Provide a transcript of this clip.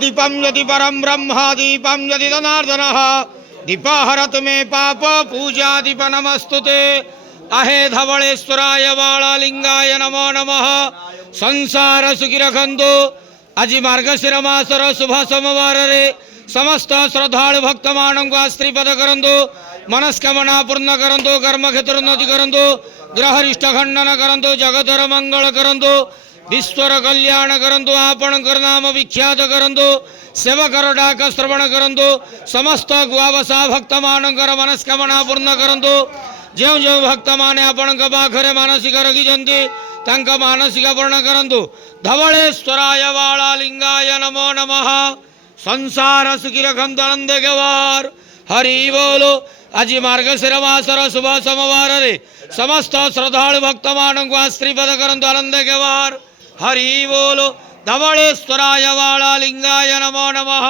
दीपं यदि परं ब्रह्म दीपं यदि जनार्दनः दीपहरतु मे पाप पूजा दीप नमस्तुते अहे धवलेश्वराय बालालिंगाय नमो नमः। संसार सुखी रखंतु। आज मार्गशीर मासर शुभ सोमवार रे समस्त श्रद्धालु भक्त मानक आश्रीपद करंतु मनस्कामना पूर्ण करंतु कर्म क्षेत्र उन्नति करंतु ग्रहरिष्ट खंडन करंतु जगतर मंगल करंतु विश्वर कल्याण करंतु आपणकर नाम विख्यात करंतु सेवकर डाक श्रवण करंतु समस्त गुआवसा भक्त मानकर मनस्कामना पूर्ण करंतु जो जो भक्त माने आपण पाखरे मानसिक रखिछंती तांका मानसिक पूर्ण करंतु धवलेश्वराय बालालिंगाय नमो नमः। संसार सुखी रखंतु आनंद गवार हरि बोलो। आज मार्गशीर मासर शुभ सोमवार रे समस्त श्रद्धालु भक्त मानक आश्रीपद करंतु आनंद गवार हरि बोलो। धवलेश्वराय बालालिंगाय नमो नमः।